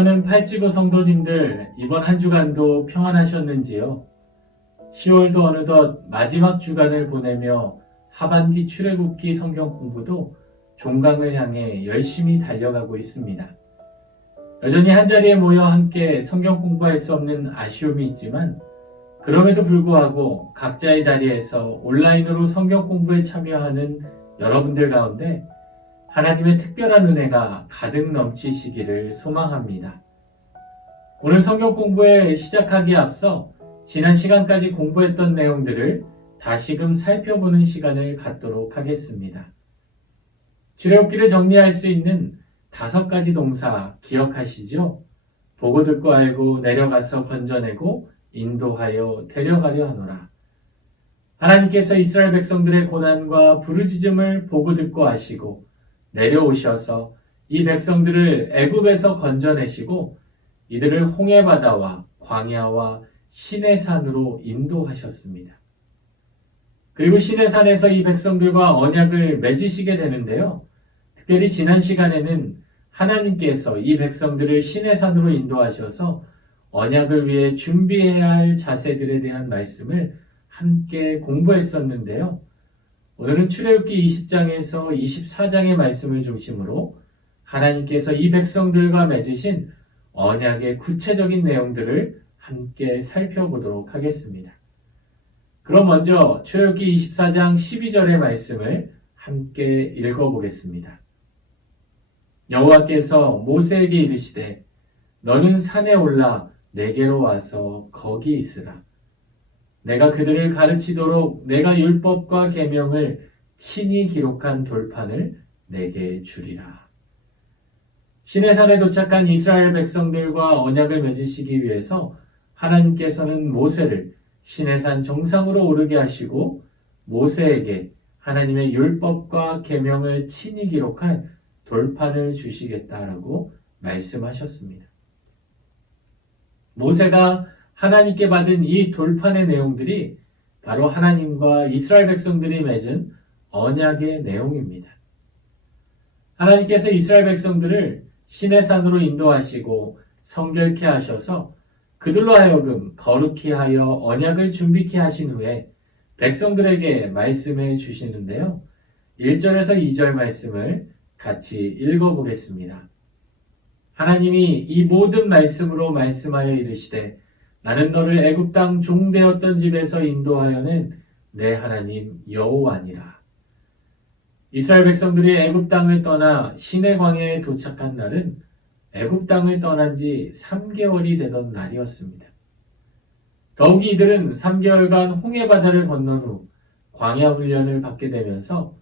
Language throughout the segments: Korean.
사랑하는 팔찌고 성도님들, 이번 한 주간도 평안하셨는지요? 10월도 어느덧 마지막 주간을 보내며 하반기 출애굽기 성경 공부도 종강을 향해 열심히 달려가고 있습니다. 여전히 한자리에 모여 함께 성경 공부할 수 없는 아쉬움이 있지만 그럼에도 불구하고 각자의 자리에서 온라인으로 성경 공부에 참여하는 여러분들 가운데 하나님의 특별한 은혜가 가득 넘치시기를 소망합니다. 오늘 성경 공부에 시작하기에 앞서 지난 시간까지 공부했던 내용들을 다시금 살펴보는 시간을 갖도록 하겠습니다. 출애굽기를 정리할 수 있는 5가지 동사 기억하시죠? 보고 듣고 알고 내려가서 건져내고 인도하여 데려가려 하노라. 하나님께서 이스라엘 백성들의 고난과 부르짖음을 보고 듣고 아시고 내려오셔서 이 백성들을 애굽에서 건져내시고 이들을 홍해바다와 광야와 시내산으로 인도하셨습니다. 그리고 시내산에서 이 백성들과 언약을 맺으시게 되는데요. 특별히 지난 시간에는 하나님께서 이 백성들을 시내산으로 인도하셔서 언약을 위해 준비해야 할 자세들에 대한 말씀을 함께 공부했었는데요. 오늘은 출애굽기 20장에서 24장의 말씀을 중심으로 하나님께서 이 백성들과 맺으신 언약의 구체적인 내용들을 함께 살펴보도록 하겠습니다. 그럼 먼저 출애굽기 24장 12절의 말씀을 함께 읽어보겠습니다. 여호와께서 모세에게 이르시되 너는 산에 올라 내게로 와서 거기 있으라. 내가 그들을 가르치도록 내가 율법과 계명을 친히 기록한 돌판을 내게 주리라. 시내산에 도착한 이스라엘 백성들과 언약을 맺으시기 위해서 하나님께서는 모세를 시내산 정상으로 오르게 하시고 모세에게 하나님의 율법과 계명을 친히 기록한 돌판을 주시겠다라고 말씀하셨습니다. 모세가 하나님께 받은 이 돌판의 내용들이 바로 하나님과 이스라엘 백성들이 맺은 언약의 내용입니다. 하나님께서 이스라엘 백성들을 시내산으로 인도하시고 성결케 하셔서 그들로 하여금 거룩히 하여 언약을 준비케 하신 후에 백성들에게 말씀해 주시는데요. 1절에서 2절 말씀을 같이 읽어보겠습니다. 하나님이 이 모든 말씀으로 말씀하여 이르시되 나는 너를 애굽 땅 종되었던 집에서 인도하여는 내 하나님 여호와니라. 이스라엘 백성들이 애굽 땅을 떠나 시내 광야에 도착한 날은 애굽 땅을 떠난 지 3개월이 되던 날이었습니다. 더욱이 이들은 3개월간 홍해바다를 건넌 후 광야 훈련을 받게 되면서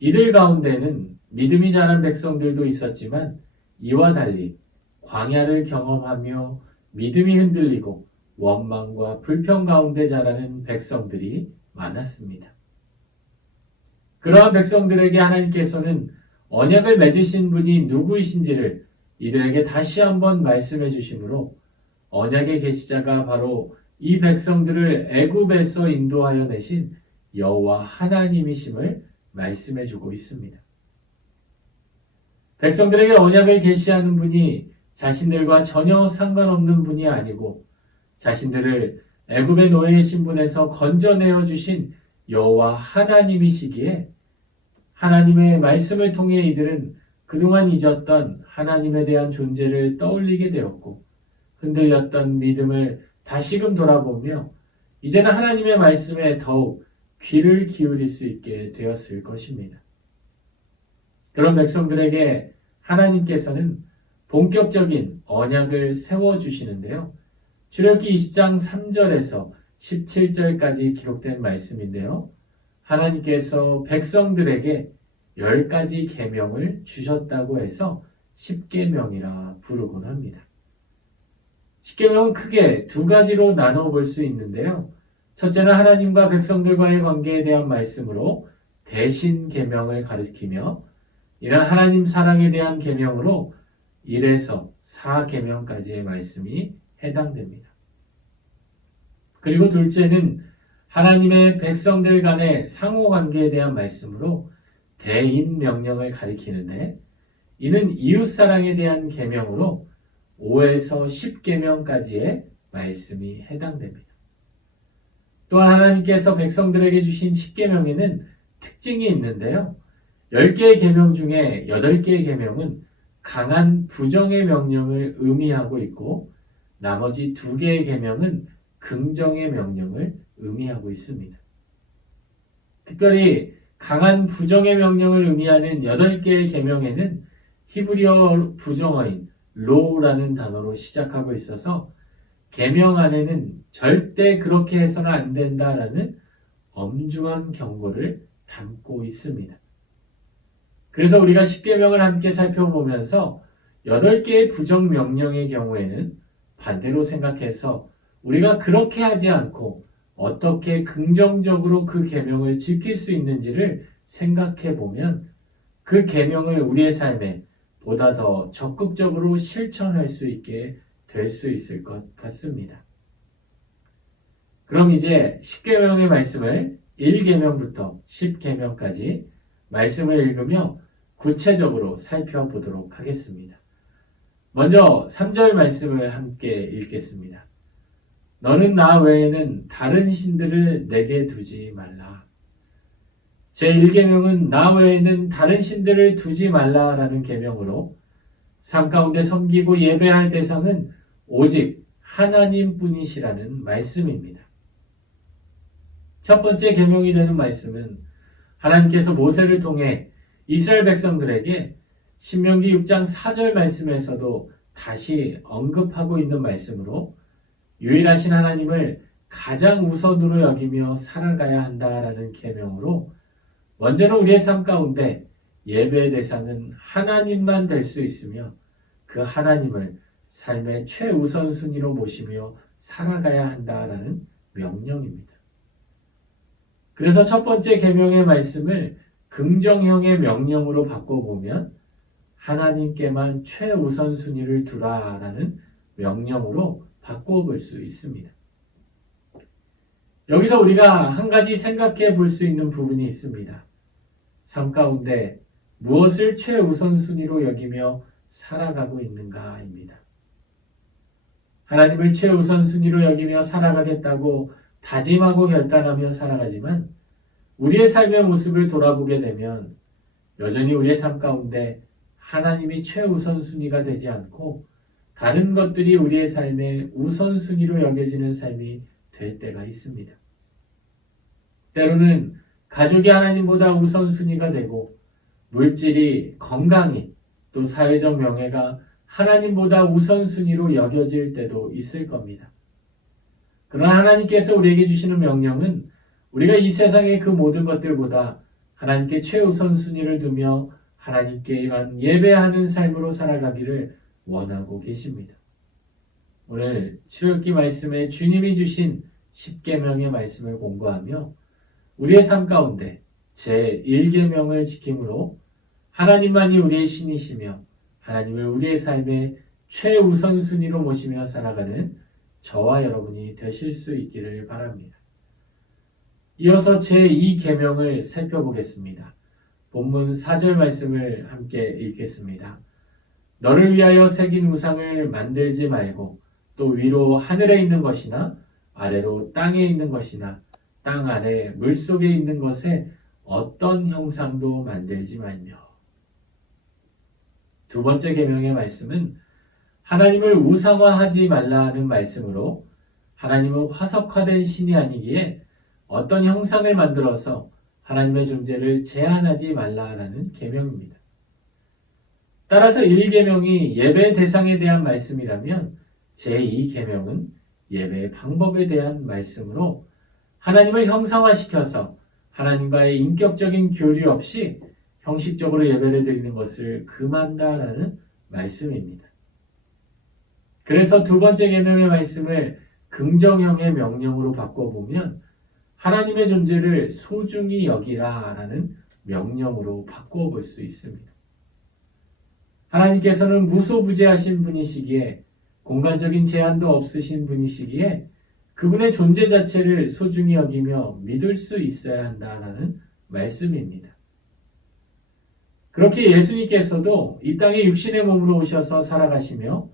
이들 가운데는 믿음이 자란 백성들도 있었지만 이와 달리 광야를 경험하며 믿음이 흔들리고 원망과 불평 가운데 자라는 백성들이 많았습니다. 그러한 백성들에게 하나님께서는 언약을 맺으신 분이 누구이신지를 이들에게 다시 한번 말씀해 주시므로 언약의 계시자가 바로 이 백성들을 애굽에서 인도하여 내신 여호와 하나님이심을 말씀해 주고 있습니다. 백성들에게 언약을 계시하는 분이 자신들과 전혀 상관없는 분이 아니고 자신들을 애굽의 노예의 신분에서 건져내어 주신 여호와 하나님이시기에 하나님의 말씀을 통해 이들은 그동안 잊었던 하나님에 대한 존재를 떠올리게 되었고 흔들렸던 믿음을 다시금 돌아보며 이제는 하나님의 말씀에 더욱 귀를 기울일 수 있게 되었을 것입니다. 그런 백성들에게 하나님께서는 본격적인 언약을 세워주시는데요. 출애굽기 20장 3절에서 17절까지 기록된 말씀인데요. 하나님께서 백성들에게 10가지 계명을 주셨다고 해서 10계명이라 부르곤 합니다. 10계명은 크게 2가지로 나눠 볼 수 있는데요. 첫째는 하나님과 백성들과의 관계에 대한 말씀으로 대신 계명을 가리키며 이런 하나님 사랑에 대한 계명으로 1에서 4계명까지의 말씀이 해당됩니다. 그리고 둘째는 하나님의 백성들 간의 상호관계에 대한 말씀으로 대인 명령을 가리키는데 이는 이웃사랑에 대한 계명으로 5에서 10계명까지의 말씀이 해당됩니다. 또한 하나님께서 백성들에게 주신 10계명에는 특징이 있는데요. 10개의 계명 중에 8개의 계명은 강한 부정의 명령을 의미하고 있고 나머지 2개의 계명은 긍정의 명령을 의미하고 있습니다. 특별히 강한 부정의 명령을 의미하는 8개의 계명에는 히브리어 부정어인 로우라는 단어로 시작하고 있어서 계명 안에는 절대 그렇게 해서는 안 된다라는 엄중한 경고를 담고 있습니다. 그래서 우리가 10계명을 함께 살펴보면서 8개의 부정 명령의 경우에는 반대로 생각해서 우리가 그렇게 하지 않고 어떻게 긍정적으로 그 계명을 지킬 수 있는지를 생각해 보면 그 계명을 우리의 삶에 보다 더 적극적으로 실천할 수 있게 될 수 있을 것 같습니다. 그럼 이제 10계명의 말씀을 1계명부터 10계명까지 말씀을 읽으며 구체적으로 살펴보도록 하겠습니다. 먼저 3절 말씀을 함께 읽겠습니다. 너는 나 외에는 다른 신들을 내게 두지 말라. 제1계명은 나 외에는 다른 신들을 두지 말라라는 계명으로 삶 가운데 섬기고 예배할 대상은 오직 하나님뿐이시라는 말씀입니다. 첫 번째 계명이 되는 말씀은 하나님께서 모세를 통해 이스라엘 백성들에게 신명기 6장 4절 말씀에서도 다시 언급하고 있는 말씀으로 유일하신 하나님을 가장 우선으로 여기며 살아가야 한다라는 계명으로 먼저는 우리의 삶 가운데 예배의 대상은 하나님만 될 수 있으며 그 하나님을 삶의 최우선순위로 모시며 살아가야 한다라는 명령입니다. 그래서 첫 번째 계명의 말씀을 긍정형의 명령으로 바꿔보면 하나님께만 최우선순위를 두라라는 명령으로 바꿔볼 수 있습니다. 여기서 우리가 한 가지 생각해 볼 수 있는 부분이 있습니다. 삶 가운데 무엇을 최우선순위로 여기며 살아가고 있는가입니다. 하나님을 최우선순위로 여기며 살아가겠다고 다짐하고 결단하며 살아가지만 우리의 삶의 모습을 돌아보게 되면 여전히 우리의 삶 가운데 하나님이 최우선순위가 되지 않고 다른 것들이 우리의 삶의 우선순위로 여겨지는 삶이 될 때가 있습니다. 때로는 가족이 하나님보다 우선순위가 되고 물질이, 건강이, 또 사회적 명예가 하나님보다 우선순위로 여겨질 때도 있을 겁니다. 그러나 하나님께서 우리에게 주시는 명령은 우리가 이 세상의 그 모든 것들보다 하나님께 최우선순위를 두며 하나님께만 예배하는 삶으로 살아가기를 원하고 계십니다. 오늘 출애굽기 말씀에 주님이 주신 10계명의 말씀을 공부하며 우리의 삶 가운데 제1계명을 지킴으로 하나님만이 우리의 신이시며 하나님을 우리의 삶의 최우선순위로 모시며 살아가는 저와 여러분이 되실 수 있기를 바랍니다. 이어서 제2계명을 살펴보겠습니다. 본문 4절 말씀을 함께 읽겠습니다. 너를 위하여 새긴 우상을 만들지 말고 또 위로 하늘에 있는 것이나 아래로 땅에 있는 것이나 땅 아래 물속에 있는 것에 어떤 형상도 만들지 말며. 두 번째 계명의 말씀은 하나님을 우상화하지 말라는 말씀으로 하나님은 화석화된 신이 아니기에 어떤 형상을 만들어서 하나님의 존재를 제한하지 말라라는 계명입니다. 따라서 1계명이 예배 대상에 대한 말씀이라면 제2계명은 예배의 방법에 대한 말씀으로 하나님을 형상화시켜서 하나님과의 인격적인 교류 없이 형식적으로 예배를 드리는 것을 금한다라는 말씀입니다. 그래서 두 번째 계명의 말씀을 긍정형의 명령으로 바꿔보면 하나님의 존재를 소중히 여기라라는 명령으로 바꿔볼 수 있습니다. 하나님께서는 무소부재하신 분이시기에 공간적인 제한도 없으신 분이시기에 그분의 존재 자체를 소중히 여기며 믿을 수 있어야 한다라는 말씀입니다. 그렇게 예수님께서도 이 땅에 육신의 몸으로 오셔서 살아가시며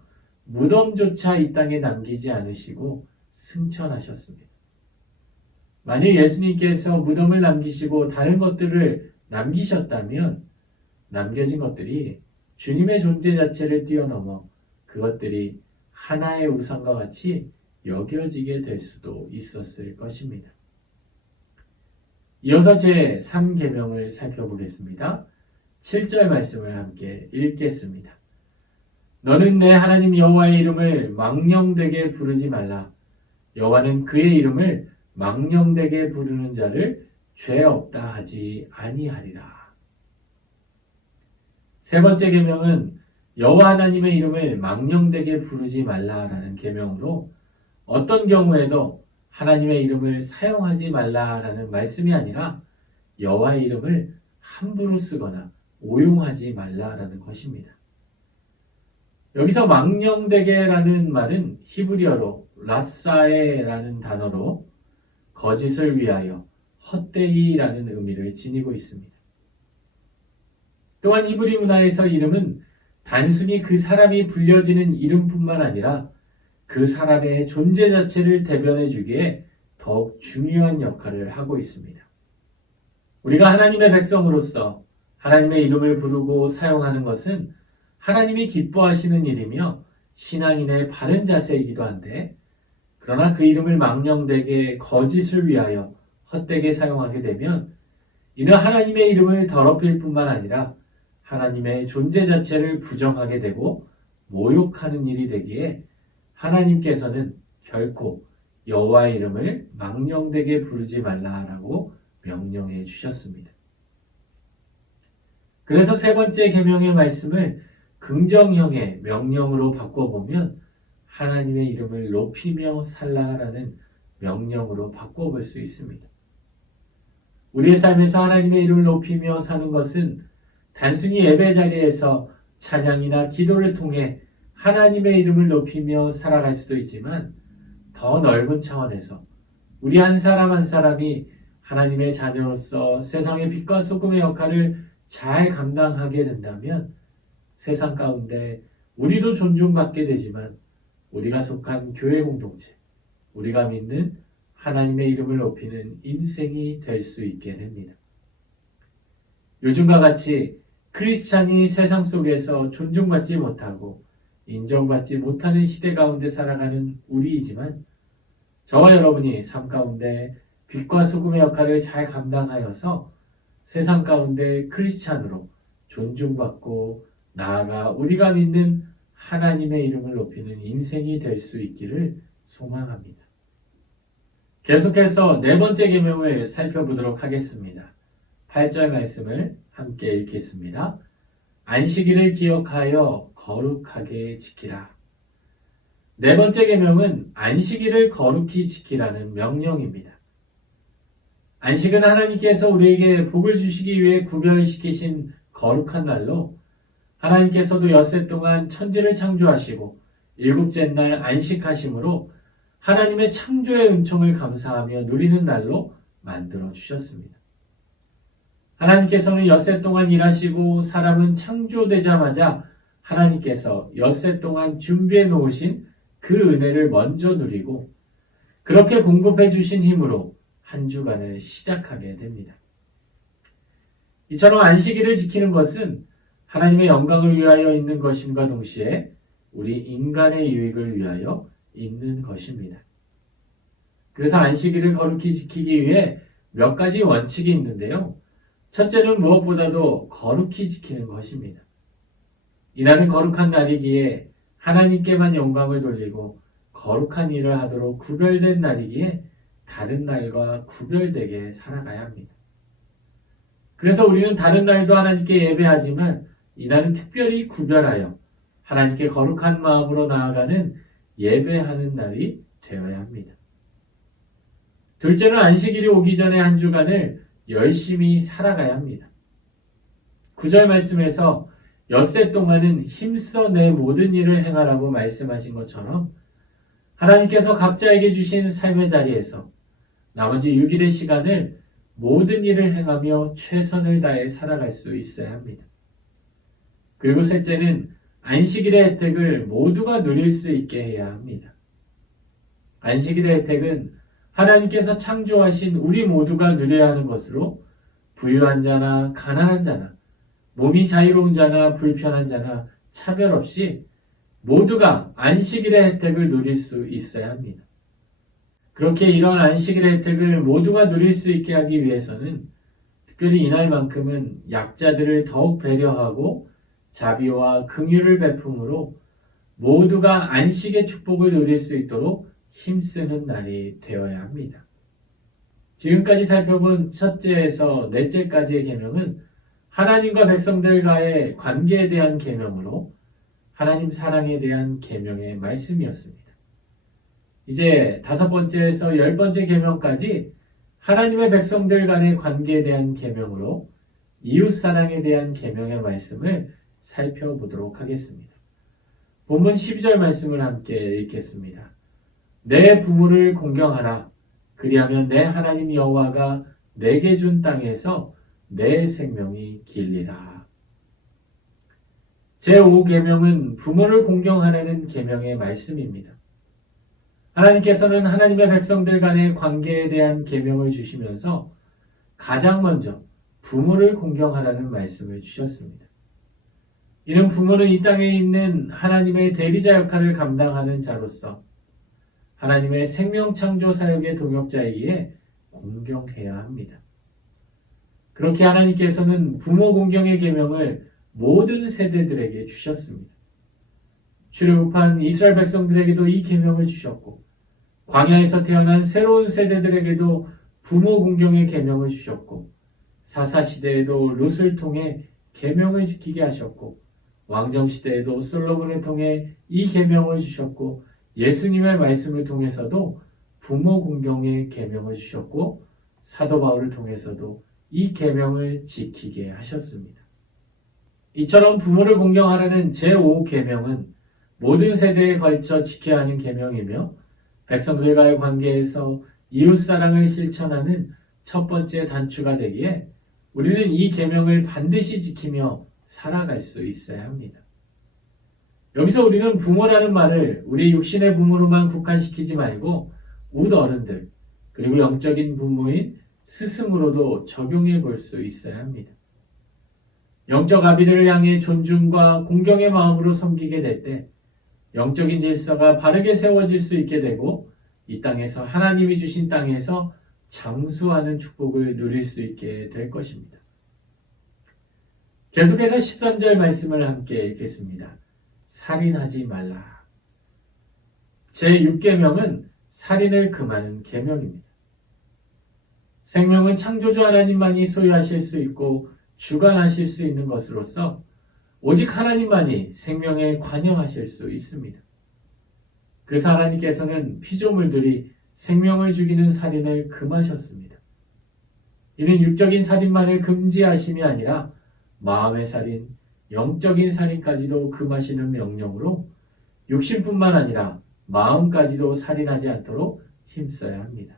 무덤조차 이 땅에 남기지 않으시고 승천하셨습니다. 만일 예수님께서 무덤을 남기시고 다른 것들을 남기셨다면 남겨진 것들이 주님의 존재 자체를 뛰어넘어 그것들이 하나의 우상과 같이 여겨지게 될 수도 있었을 것입니다. 이어서 제 3계명을 살펴보겠습니다. 7절 말씀을 함께 읽겠습니다. 너는 내 하나님 여호와의 이름을 망령되게 부르지 말라. 여호와는 그의 이름을 망령되게 부르는 자를 죄 없다 하지 아니하리라. 세 번째 계명은 여호와 하나님의 이름을 망령되게 부르지 말라라는 계명으로 어떤 경우에도 하나님의 이름을 사용하지 말라라는 말씀이 아니라 여호와의 이름을 함부로 쓰거나 오용하지 말라라는 것입니다. 여기서 망령되게라는 말은 히브리어로 라사에라는 단어로 거짓을 위하여 헛되이라는 의미를 지니고 있습니다. 또한 히브리 문화에서 이름은 단순히 그 사람이 불려지는 이름뿐만 아니라 그 사람의 존재 자체를 대변해 주기에 더욱 중요한 역할을 하고 있습니다. 우리가 하나님의 백성으로서 하나님의 이름을 부르고 사용하는 것은 하나님이 기뻐하시는 일이며 신앙인의 바른 자세이기도 한데, 그러나 그 이름을 망령되게 거짓을 위하여 헛되게 사용하게 되면 이는 하나님의 이름을 더럽힐 뿐만 아니라 하나님의 존재 자체를 부정하게 되고 모욕하는 일이 되기에 하나님께서는 결코 여호와의 이름을 망령되게 부르지 말라라고 명령해 주셨습니다. 그래서 세 번째 계명의 말씀을 긍정형의 명령으로 바꿔보면 하나님의 이름을 높이며 살라라는 명령으로 바꿔볼 수 있습니다. 우리의 삶에서 하나님의 이름을 높이며 사는 것은 단순히 예배 자리에서 찬양이나 기도를 통해 하나님의 이름을 높이며 살아갈 수도 있지만 더 넓은 차원에서 우리 한 사람 한 사람이 하나님의 자녀로서 세상의 빛과 소금의 역할을 잘 감당하게 된다면 세상 가운데 우리도 존중받게 되지만 우리가 속한 교회 공동체, 우리가 믿는 하나님의 이름을 높이는 인생이 될 수 있게 됩니다. 요즘과 같이 크리스찬이 세상 속에서 존중받지 못하고 인정받지 못하는 시대 가운데 살아가는 우리이지만 저와 여러분이 삶 가운데 빛과 소금의 역할을 잘 감당하여서 세상 가운데 크리스찬으로 존중받고 나아가 우리가 믿는 하나님의 이름을 높이는 인생이 될 수 있기를 소망합니다. 계속해서 네 번째 계명을 살펴보도록 하겠습니다. 8절 말씀을 함께 읽겠습니다. 안식일을 기억하여 거룩하게 지키라. 네 번째 계명은 안식일을 거룩히 지키라는 명령입니다. 안식은 하나님께서 우리에게 복을 주시기 위해 구별시키신 거룩한 날로 하나님께서도 엿새 동안 천지를 창조하시고 일곱째 날 안식하심으로 하나님의 창조의 은총을 감사하며 누리는 날로 만들어 주셨습니다. 하나님께서는 엿새 동안 일하시고 사람은 창조되자마자 하나님께서 엿새 동안 준비해 놓으신 그 은혜를 먼저 누리고 그렇게 공급해 주신 힘으로 한 주간을 시작하게 됩니다. 이처럼 안식일을 지키는 것은 하나님의 영광을 위하여 있는 것임과 동시에 우리 인간의 유익을 위하여 있는 것입니다. 그래서 안식일을 거룩히 지키기 위해 몇 가지 원칙이 있는데요. 첫째는 무엇보다도 거룩히 지키는 것입니다. 이날은 거룩한 날이기에 하나님께만 영광을 돌리고 거룩한 일을 하도록 구별된 날이기에 다른 날과 구별되게 살아가야 합니다. 그래서 우리는 다른 날도 하나님께 예배하지만 이날은 특별히 구별하여 하나님께 거룩한 마음으로 나아가는 예배하는 날이 되어야 합니다. 둘째는 안식일이 오기 전에 한 주간을 열심히 살아가야 합니다. 9절 말씀에서 엿새 동안은 힘써 내 모든 일을 행하라고 말씀하신 것처럼 하나님께서 각자에게 주신 삶의 자리에서 나머지 6일의 시간을 모든 일을 행하며 최선을 다해 살아갈 수 있어야 합니다. 그리고 셋째는 안식일의 혜택을 모두가 누릴 수 있게 해야 합니다. 안식일의 혜택은 하나님께서 창조하신 우리 모두가 누려야 하는 것으로 부유한 자나 가난한 자나 몸이 자유로운 자나 불편한 자나 차별 없이 모두가 안식일의 혜택을 누릴 수 있어야 합니다. 그렇게 이런 안식일의 혜택을 모두가 누릴 수 있게 하기 위해서는 특별히 이날만큼은 약자들을 더욱 배려하고 자비와 긍휼을 베품으로 모두가 안식의 축복을 누릴 수 있도록 힘쓰는 날이 되어야 합니다. 지금까지 살펴본 첫째에서 넷째까지의 계명은 하나님과 백성들과의 관계에 대한 계명으로 하나님 사랑에 대한 계명의 말씀이었습니다. 이제 다섯 번째에서 열 번째 계명까지 하나님의 백성들 간의 관계에 대한 계명으로 이웃 사랑에 대한 계명의 말씀을 살펴보도록 하겠습니다. 본문 12절 말씀을 함께 읽겠습니다. 내 부모를 공경하라. 그리하면 내 하나님 여호와가 내게 준 땅에서 내 생명이 길리라. 제5계명은 부모를 공경하라는 계명의 말씀입니다. 하나님께서는 하나님의 백성들 간의 관계에 대한 계명을 주시면서 가장 먼저 부모를 공경하라는 말씀을 주셨습니다. 이는 부모는 이 땅에 있는 하나님의 대리자 역할을 감당하는 자로서 하나님의 생명 창조 사역의 동역자이기에 공경해야 합니다. 그렇게 하나님께서는 부모 공경의 계명을 모든 세대들에게 주셨습니다. 출애굽한 이스라엘 백성들에게도 이 계명을 주셨고 광야에서 태어난 새로운 세대들에게도 부모 공경의 계명을 주셨고 사사시대에도 룻을 통해 계명을 지키게 하셨고 왕정시대에도 솔로몬을 통해 이 계명을 주셨고 예수님의 말씀을 통해서도 부모 공경의 계명을 주셨고 사도 바울을 통해서도 이 계명을 지키게 하셨습니다. 이처럼 부모를 공경하라는 제5계명은 모든 세대에 걸쳐 지켜야 하는 계명이며 백성들과의 관계에서 이웃사랑을 실천하는 첫 번째 단추가 되기에 우리는 이 계명을 반드시 지키며 살아갈 수 있어야 합니다. 여기서 우리는 부모라는 말을 우리 육신의 부모로만 국한시키지 말고 우리 어른들 그리고 영적인 부모인 스승으로도 적용해 볼 수 있어야 합니다. 영적 아비들을 향해 존중과 공경의 마음으로 섬기게 될 때 영적인 질서가 바르게 세워질 수 있게 되고 이 땅에서 하나님이 주신 땅에서 장수하는 축복을 누릴 수 있게 될 것입니다. 계속해서 13절 말씀을 함께 읽겠습니다. 살인하지 말라. 제6계명은 살인을 금하는 계명입니다. 생명은 창조주 하나님만이 소유하실 수 있고 주관하실 수 있는 것으로서 오직 하나님만이 생명에 관여하실 수 있습니다. 그래서 하나님께서는 피조물들이 생명을 죽이는 살인을 금하셨습니다. 이는 육적인 살인만을 금지하심이 아니라 마음의 살인, 영적인 살인까지도 금하시는 명령으로 육신뿐만 아니라 마음까지도 살인하지 않도록 힘써야 합니다.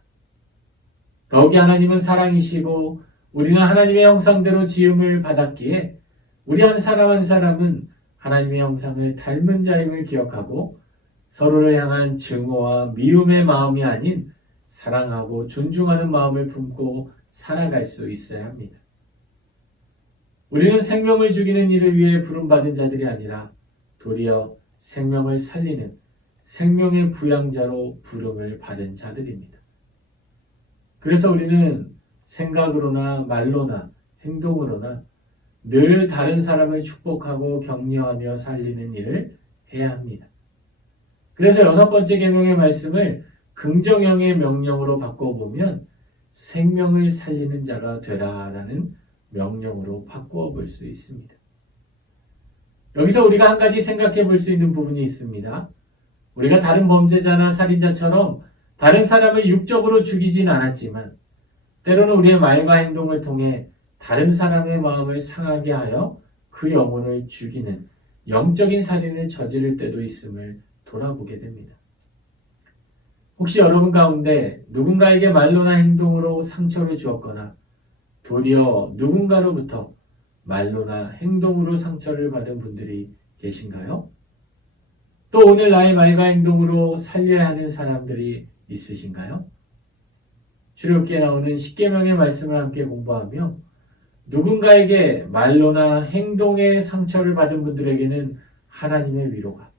더욱이 하나님은 사랑이시고 우리는 하나님의 형상대로 지음을 받았기에 우리 한 사람 한 사람은 하나님의 형상을 닮은 자임을 기억하고 서로를 향한 증오와 미움의 마음이 아닌 사랑하고 존중하는 마음을 품고 살아갈 수 있어야 합니다. 우리는 생명을 죽이는 일을 위해 부름받은 자들이 아니라 도리어 생명을 살리는 생명의 부양자로 부름을 받은 자들입니다. 그래서 우리는 생각으로나 말로나 행동으로나 늘 다른 사람을 축복하고 격려하며 살리는 일을 해야 합니다. 그래서 여섯 번째 계명의 말씀을 긍정형의 명령으로 바꿔보면 생명을 살리는 자가 되라라는 명령으로 바꾸어 볼 수 있습니다. 여기서 우리가 한 가지 생각해 볼 수 있는 부분이 있습니다. 우리가 다른 범죄자나 살인자처럼 다른 사람을 육적으로 죽이진 않았지만 때로는 우리의 말과 행동을 통해 다른 사람의 마음을 상하게 하여 그 영혼을 죽이는 영적인 살인을 저지를 때도 있음을 돌아보게 됩니다. 혹시 여러분 가운데 누군가에게 말로나 행동으로 상처를 주었거나 도리어 누군가로부터 말로나 행동으로 상처를 받은 분들이 계신가요? 또 오늘 나의 말과 행동으로 살려야 하는 사람들이 있으신가요? 출애굽기에 나오는 십계명의 말씀을 함께 공부하며 누군가에게 말로나 행동의 상처를 받은 분들에게는 하나님의 위로가,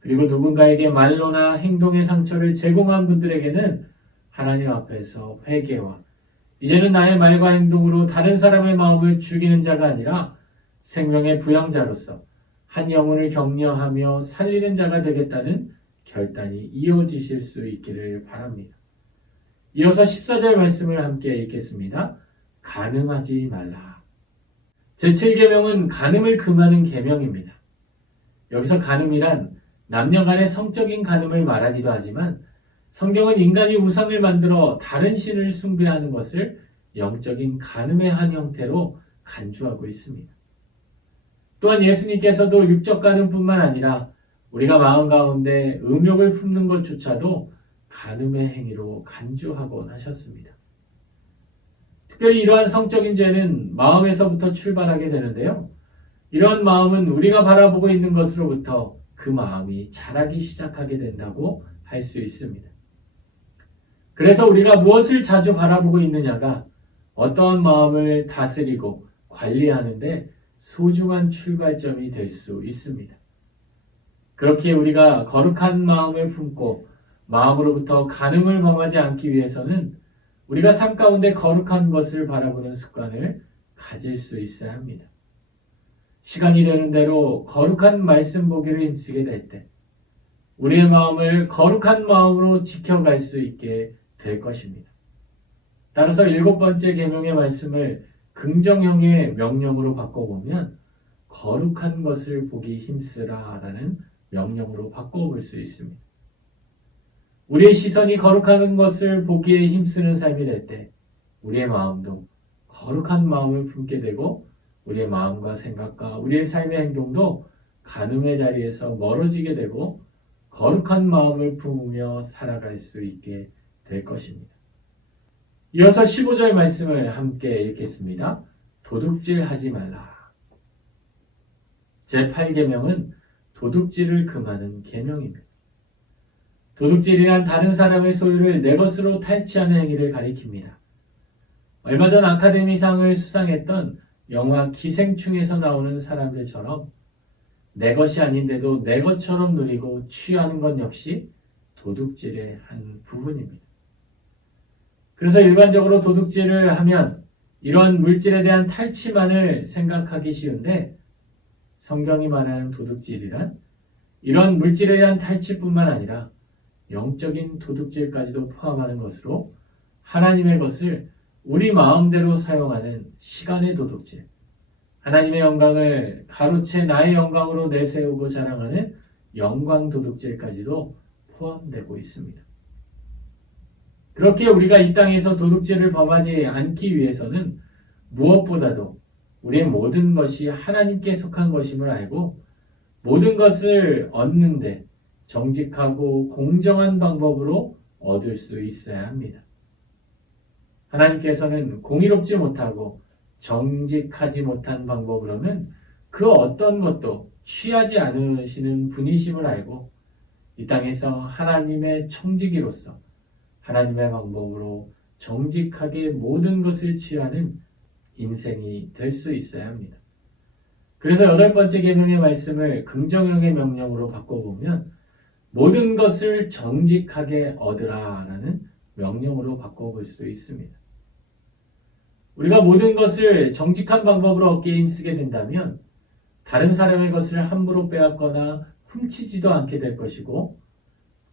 그리고 누군가에게 말로나 행동의 상처를 제공한 분들에게는 하나님 앞에서 회개와 이제는 나의 말과 행동으로 다른 사람의 마음을 죽이는 자가 아니라 생명의 부양자로서 한 영혼을 격려하며 살리는 자가 되겠다는 결단이 이어지실 수 있기를 바랍니다. 이어서 14절 말씀을 함께 읽겠습니다. 간음하지 말라. 제7계명은 간음을 금하는 계명입니다. 여기서 간음이란 남녀 간의 성적인 간음을 말하기도 하지만 성경은 인간이 우상을 만들어 다른 신을 숭배하는 것을 영적인 간음의 한 형태로 간주하고 있습니다. 또한 예수님께서도 육적 간음뿐만 아니라 우리가 마음 가운데 음욕을 품는 것조차도 간음의 행위로 간주하곤 하셨습니다. 특별히 이러한 성적인 죄는 마음에서부터 출발하게 되는데요. 이러한 마음은 우리가 바라보고 있는 것으로부터 그 마음이 자라기 시작하게 된다고 할 수 있습니다. 그래서 우리가 무엇을 자주 바라보고 있느냐가 어떠한 마음을 다스리고 관리하는데 소중한 출발점이 될 수 있습니다. 그렇게 우리가 거룩한 마음을 품고 마음으로부터 간음을 범하지 않기 위해서는 우리가 삶 가운데 거룩한 것을 바라보는 습관을 가질 수 있어야 합니다. 시간이 되는 대로 거룩한 말씀 보기를 힘쓰게 될 때 우리의 마음을 거룩한 마음으로 지켜갈 수 있게 될 것입니다. 따라서 7번째 계명의 말씀을 긍정형의 명령으로 바꿔보면 거룩한 것을 보기 힘쓰라 라는 명령으로 바꿔볼 수 있습니다. 우리의 시선이 거룩한 것을 보기에 힘쓰는 삶이 될 때 우리의 마음도 거룩한 마음을 품게 되고 우리의 마음과 생각과 우리의 삶의 행동도 간음의 자리에서 멀어지게 되고 거룩한 마음을 품으며 살아갈 수 있게 될 것입니다. 이어서 15절 말씀을 함께 읽겠습니다. 도둑질하지 말라. 제8계명은 도둑질을 금하는 계명입니다. 도둑질이란 다른 사람의 소유를 내 것으로 탈취하는 행위를 가리킵니다. 얼마 전 아카데미상을 수상했던 영화 기생충에서 나오는 사람들처럼 내 것이 아닌데도 내 것처럼 누리고 취하는 것 역시 도둑질의 한 부분입니다. 그래서 일반적으로 도둑질을 하면 이러한 물질에 대한 탈취만을 생각하기 쉬운데 성경이 말하는 도둑질이란 이러한 물질에 대한 탈취뿐만 아니라 영적인 도둑질까지도 포함하는 것으로 하나님의 것을 우리 마음대로 사용하는 시간의 도둑질, 하나님의 영광을 가로채 나의 영광으로 내세우고 자랑하는 영광 도둑질까지도 포함되고 있습니다. 그렇게 우리가 이 땅에서 도둑질을 범하지 않기 위해서는 무엇보다도 우리의 모든 것이 하나님께 속한 것임을 알고 모든 것을 얻는데 정직하고 공정한 방법으로 얻을 수 있어야 합니다. 하나님께서는 공의롭지 못하고 정직하지 못한 방법으로는 그 어떤 것도 취하지 않으시는 분이심을 알고 이 땅에서 하나님의 청지기로서 하나님의 방법으로 정직하게 모든 것을 취하는 인생이 될 수 있어야 합니다. 그래서 8번째 계명의 말씀을 긍정형의 명령으로 바꿔보면 모든 것을 정직하게 얻으라 라는 명령으로 바꿔볼 수 있습니다. 우리가 모든 것을 정직한 방법으로 얻기에 힘쓰게 된다면 다른 사람의 것을 함부로 빼앗거나 훔치지도 않게 될 것이고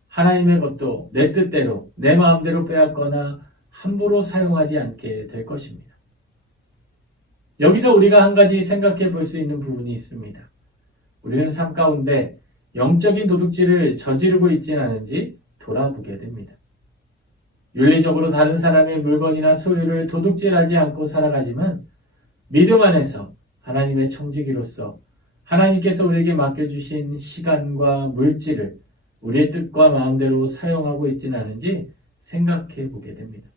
하나님의 것도 내 뜻대로 내 마음대로 빼앗거나 함부로 사용하지 않게 될 것입니다. 여기서 우리가 한 가지 생각해 볼 수 있는 부분이 있습니다. 우리는 삶 가운데 영적인 도둑질을 저지르고 있지는 않은지 돌아보게 됩니다. 윤리적으로 다른 사람의 물건이나 소유를 도둑질하지 않고 살아가지만 믿음 안에서 하나님의 청지기로서 하나님께서 우리에게 맡겨주신 시간과 물질을 우리의 뜻과 마음대로 사용하고 있지는 않은지 생각해 보게 됩니다.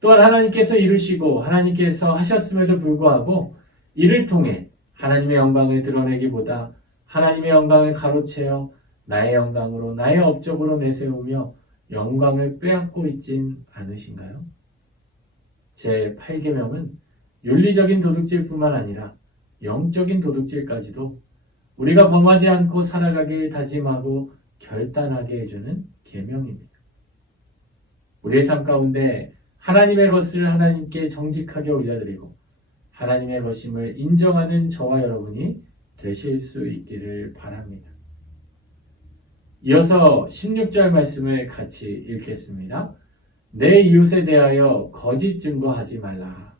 또한 하나님께서 이루시고 하나님께서 하셨음에도 불구하고 이를 통해 하나님의 영광을 드러내기보다 하나님의 영광을 가로채어 나의 영광으로 나의 업적으로 내세우며 영광을 빼앗고 있진 않으신가요? 제 8계명은 윤리적인 도둑질뿐만 아니라 영적인 도둑질까지도 우리가 범하지 않고 살아가길 다짐하고 결단하게 해주는 계명입니다. 우리의 삶 가운데 하나님의 것을 하나님께 정직하게 올려드리고 하나님의 것임을 인정하는 저와 여러분이 되실 수 있기를 바랍니다. 이어서 16절 말씀을 같이 읽겠습니다. 내 이웃에 대하여 거짓 증거하지 말라.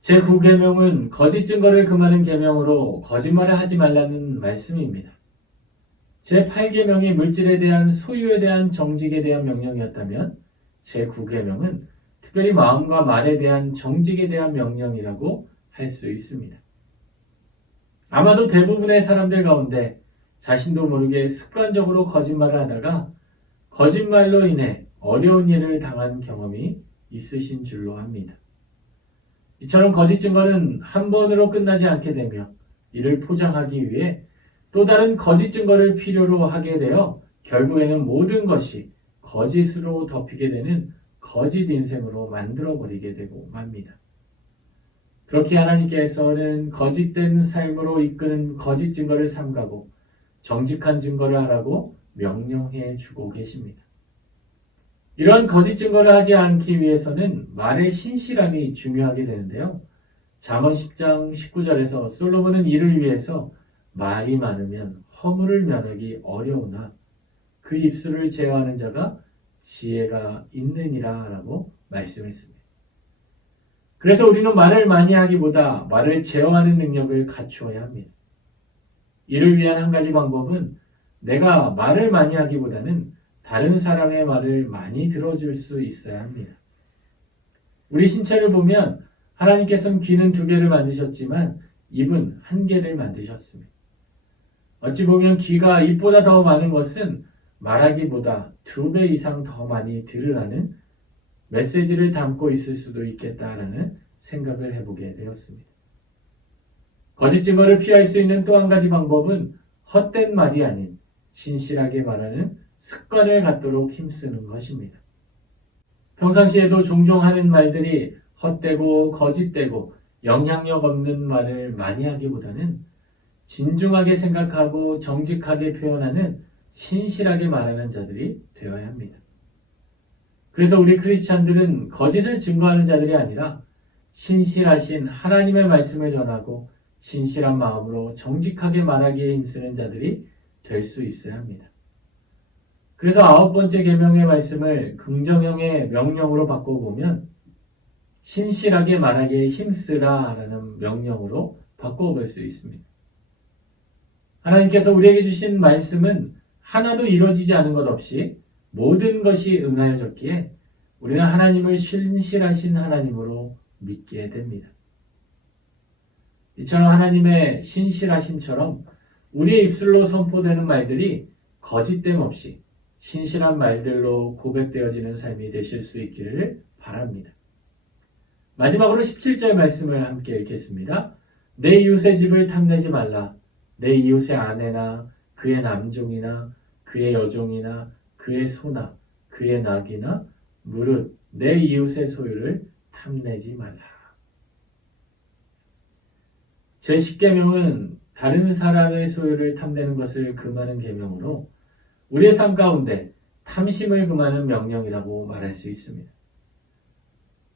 제9계명은 거짓 증거를 금하는 계명으로 거짓말을 하지 말라는 말씀입니다. 제8계명이 물질에 대한 소유에 대한 정직에 대한 명령이었다면 제9계명은 특별히 마음과 말에 대한 정직에 대한 명령이라고 할 수 있습니다. 아마도 대부분의 사람들 가운데 자신도 모르게 습관적으로 거짓말을 하다가 거짓말로 인해 어려운 일을 당한 경험이 있으신 줄로 합니다. 이처럼 거짓 증거는 한 번으로 끝나지 않게 되며 이를 포장하기 위해 또 다른 거짓 증거를 필요로 하게 되어 결국에는 모든 것이 거짓으로 덮이게 되는 거짓 인생으로 만들어버리게 되고 맙니다. 그렇게 하나님께서는 거짓된 삶으로 이끄는 거짓 증거를 삼가고 정직한 증거를 하라고 명령해 주고 계십니다. 이러한 거짓 증거를 하지 않기 위해서는 말의 신실함이 중요하게 되는데요. 잠언 10장 19절에서 솔로몬은 이를 위해서 말이 많으면 허물을 면하기 어려우나 그 입술을 제어하는 자가 지혜가 있느니라 라고 말씀했습니다. 그래서 우리는 말을 많이 하기보다 말을 제어하는 능력을 갖추어야 합니다. 이를 위한 한 가지 방법은 내가 말을 많이 하기보다는 다른 사람의 말을 많이 들어줄 수 있어야 합니다. 우리 신체를 보면 하나님께서는 귀는 2개를 만드셨지만 입은 1개를 만드셨습니다. 어찌 보면 귀가 입보다 더 많은 것은 말하기보다 2배 이상 더 많이 들으라는 메시지를 담고 있을 수도 있겠다라는 생각을 해보게 되었습니다. 거짓 증거를 피할 수 있는 또 한 가지 방법은 헛된 말이 아닌 신실하게 말하는 습관을 갖도록 힘쓰는 것입니다. 평상시에도 종종 하는 말들이 헛되고 거짓되고 영향력 없는 말을 많이 하기보다는 진중하게 생각하고 정직하게 표현하는 신실하게 말하는 자들이 되어야 합니다. 그래서 우리 크리스찬들은 거짓을 증거하는 자들이 아니라 신실하신 하나님의 말씀을 전하고 신실한 마음으로 정직하게 말하기에 힘쓰는 자들이 될 수 있어야 합니다. 그래서 9번째 계명의 말씀을 긍정형의 명령으로 바꿔보면 신실하게 말하기에 힘쓰라 라는 명령으로 바꿔볼 수 있습니다. 하나님께서 우리에게 주신 말씀은 하나도 이루어지지 않은 것 없이 모든 것이 응하여졌기에 우리는 하나님을 신실하신 하나님으로 믿게 됩니다. 이처럼 하나님의 신실하심처럼 우리의 입술로 선포되는 말들이 거짓됨 없이 신실한 말들로 고백되어지는 삶이 되실 수 있기를 바랍니다. 마지막으로 17절 말씀을 함께 읽겠습니다. 내 이웃의 집을 탐내지 말라. 내 이웃의 아내나 그의 남종이나 그의 여종이나 그의 소나 그의 낙이나 무릇 내 이웃의 소유를 탐내지 말라. 제10계명은 다른 사람의 소유를 탐내는 것을 금하는 계명으로 우리의 삶 가운데 탐심을 금하는 명령이라고 말할 수 있습니다.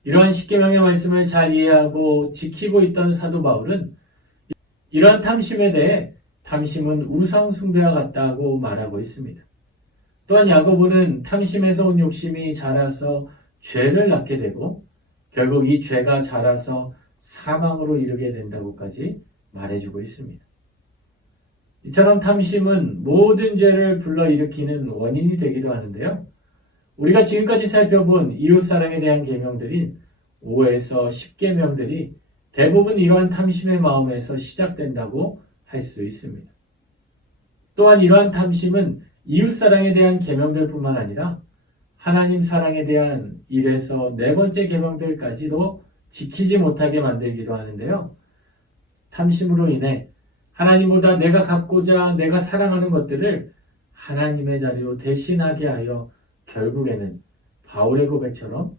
이러한 10계명의 말씀을 잘 이해하고 지키고 있던 사도 바울은 이러한 탐심에 대해 탐심은 우상 숭배와 같다고 말하고 있습니다. 또한 야고보는 탐심에서 온 욕심이 자라서 죄를 낳게 되고 결국 이 죄가 자라서 사망으로 이르게 된다고까지 말해주고 있습니다. 이처럼 탐심은 모든 죄를 불러일으키는 원인이 되기도 하는데요. 우리가 지금까지 살펴본 이웃사랑에 대한 계명들인 5에서 10계명들이 대부분 이러한 탐심의 마음에서 시작된다고 할 수 있습니다. 또한 이러한 탐심은 이웃사랑에 대한 계명들뿐만 아니라 하나님 사랑에 대한 1에서 4번째 계명들까지도 지키지 못하게 만들기도 하는데요. 탐심으로 인해 하나님보다 내가 갖고자 내가 사랑하는 것들을 하나님의 자리로 대신하게 하여 결국에는 바울의 고백처럼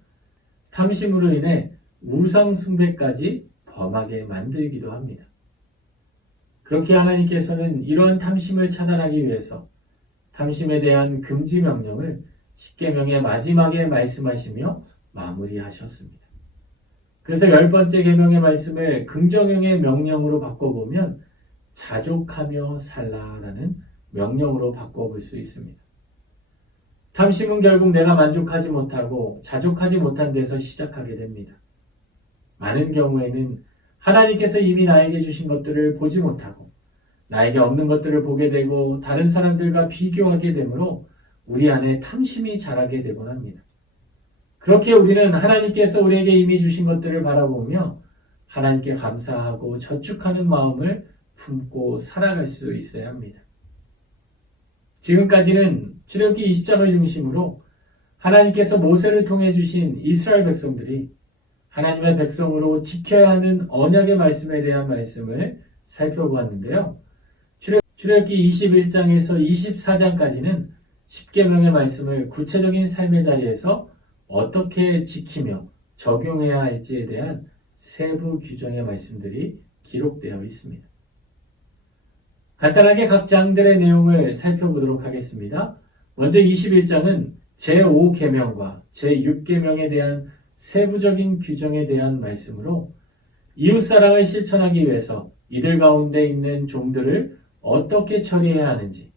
탐심으로 인해 우상 숭배까지 범하게 만들기도 합니다. 그렇게 하나님께서는 이러한 탐심을 차단하기 위해서 탐심에 대한 금지 명령을 십계명의 마지막에 말씀하시며 마무리하셨습니다. 그래서 10번째 계명의 말씀을 긍정형의 명령으로 바꿔보면 자족하며 살라라는 명령으로 바꿔볼 수 있습니다. 탐심은 결국 내가 만족하지 못하고 자족하지 못한 데서 시작하게 됩니다. 많은 경우에는 하나님께서 이미 나에게 주신 것들을 보지 못하고 나에게 없는 것들을 보게 되고 다른 사람들과 비교하게 되므로 우리 안에 탐심이 자라게 되곤 합니다. 그렇게 우리는 하나님께서 우리에게 이미 주신 것들을 바라보며 하나님께 감사하고 저축하는 마음을 품고 살아갈 수 있어야 합니다. 지금까지는 출애굽기 20장을 중심으로 하나님께서 모세를 통해 주신 이스라엘 백성들이 하나님의 백성으로 지켜야 하는 언약의 말씀에 대한 말씀을 살펴보았는데요. 출애굽기 21장에서 24장까지는 십계명의 말씀을 구체적인 삶의 자리에서 어떻게 지키며 적용해야 할지에 대한 세부 규정의 말씀들이 기록되어 있습니다. 간단하게 각 장들의 내용을 살펴보도록 하겠습니다. 먼저 21장은 제5계명과 제6계명에 대한 세부적인 규정에 대한 말씀으로 이웃사랑을 실천하기 위해서 이들 가운데 있는 종들을 어떻게 처리해야 하는지,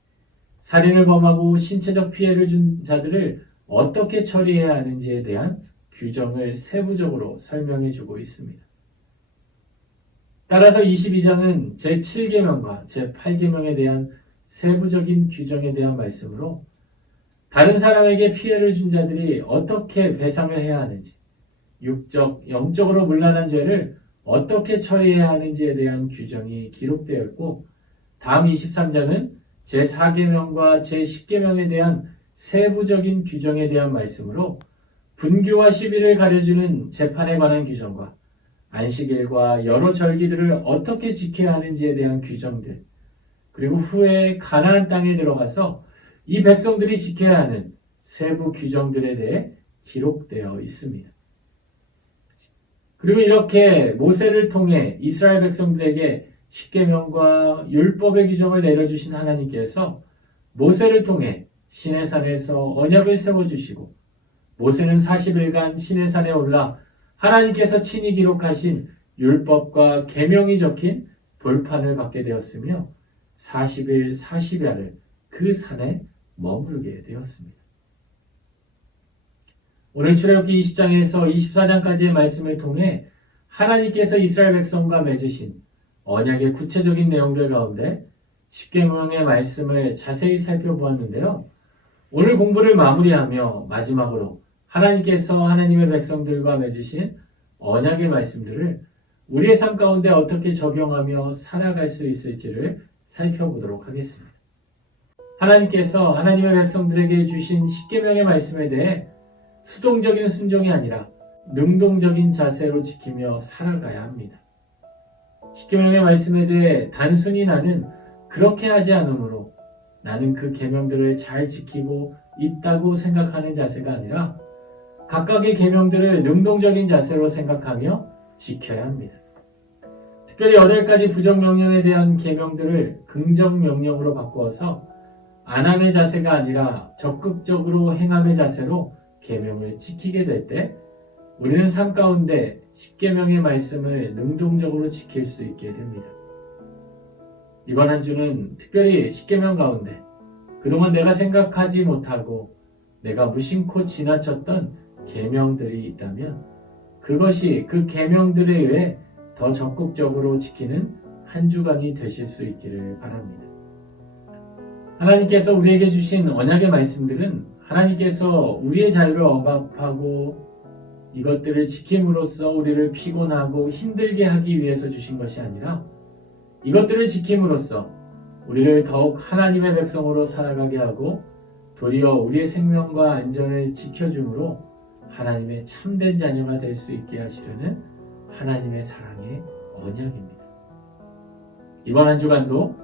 살인을 범하고 신체적 피해를 준 자들을 어떻게 처리해야 하는지에 대한 규정을 세부적으로 설명해 주고 있습니다. 따라서 22장은 제7계명과 제8계명에 대한 세부적인 규정에 대한 말씀으로 다른 사람에게 피해를 준 자들이 어떻게 배상을 해야 하는지, 육적, 영적으로 문란한 죄를 어떻게 처리해야 하는지에 대한 규정이 기록되어 있고, 다음 23장은 제4계명과 제10계명에 대한 세부적인 규정에 대한 말씀으로 분규와 시비를 가려주는 재판에 관한 규정과 안식일과 여러 절기들을 어떻게 지켜야 하는지에 대한 규정들, 그리고 후에 가나안 땅에 들어가서 이 백성들이 지켜야 하는 세부 규정들에 대해 기록되어 있습니다. 그리고 이렇게 모세를 통해 이스라엘 백성들에게 십계명과 율법의 규정을 내려주신 하나님께서 모세를 통해 시내산에서 언약을 세워주시고 모세는 40일간 시내산에 올라 하나님께서 친히 기록하신 율법과 계명이 적힌 돌판을 받게 되었으며 40일 40야를 그 산에 머무르게 되었습니다. 오늘 출애굽기 20장에서 24장까지의 말씀을 통해 하나님께서 이스라엘 백성과 맺으신 언약의 구체적인 내용들 가운데 십계명의 말씀을 자세히 살펴보았는데요. 오늘 공부를 마무리하며 마지막으로 하나님께서 하나님의 백성들과 맺으신 언약의 말씀들을 우리의 삶 가운데 어떻게 적용하며 살아갈 수 있을지를 살펴보도록 하겠습니다. 하나님께서 하나님의 백성들에게 주신 십계명의 말씀에 대해 수동적인 순종이 아니라 능동적인 자세로 지키며 살아가야 합니다. 십계명의 말씀에 대해 단순히 나는 그렇게 하지 않으므로 나는 그 계명들을 잘 지키고 있다고 생각하는 자세가 아니라 각각의 계명들을 능동적인 자세로 생각하며 지켜야 합니다. 특별히 8가지 부정명령에 대한 계명들을 긍정명령으로 바꾸어서 안함의 자세가 아니라 적극적으로 행함의 자세로 계명을 지키게 될 때 우리는 삶 가운데 십계명의 말씀을 능동적으로 지킬 수 있게 됩니다. 이번 한 주는 특별히 십계명 가운데 그동안 내가 생각하지 못하고 내가 무심코 지나쳤던 계명들이 있다면 그것이 그 계명들에 의해 더 적극적으로 지키는 한 주간이 되실 수 있기를 바랍니다. 하나님께서 우리에게 주신 언약의 말씀들은 하나님께서 우리의 자유를 억압하고 이것들을 지킴으로써 우리를 피곤하고 힘들게 하기 위해서 주신 것이 아니라 이것들을 지킴으로써 우리를 더욱 하나님의 백성으로 살아가게 하고 도리어 우리의 생명과 안전을 지켜줌으로 하나님의 참된 자녀가 될 수 있게 하시려는 하나님의 사랑의 언약입니다. 이번 한 주간도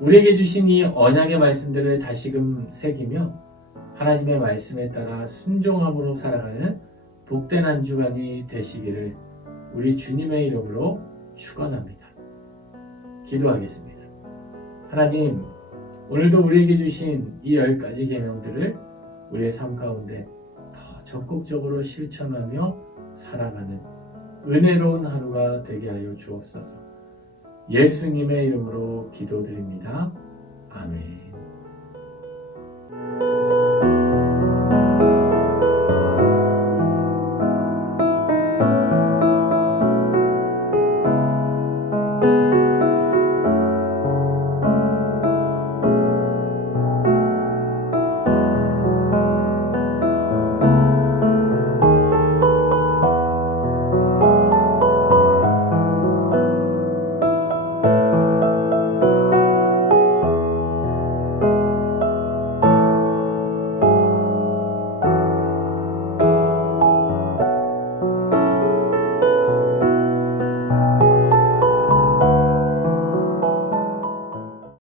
우리에게 주신 이 언약의 말씀들을 다시금 새기며 하나님의 말씀에 따라 순종함으로 살아가는 복된 한 주간이 되시기를 우리 주님의 이름으로 축원합니다. 기도하겠습니다. 하나님, 오늘도 우리에게 주신 이 10가지 계명들을 우리의 삶 가운데 더 적극적으로 실천하며 살아가는 은혜로운 하루가 되게 하여 주옵소서. 예수님의 이름으로 기도드립니다. 아멘.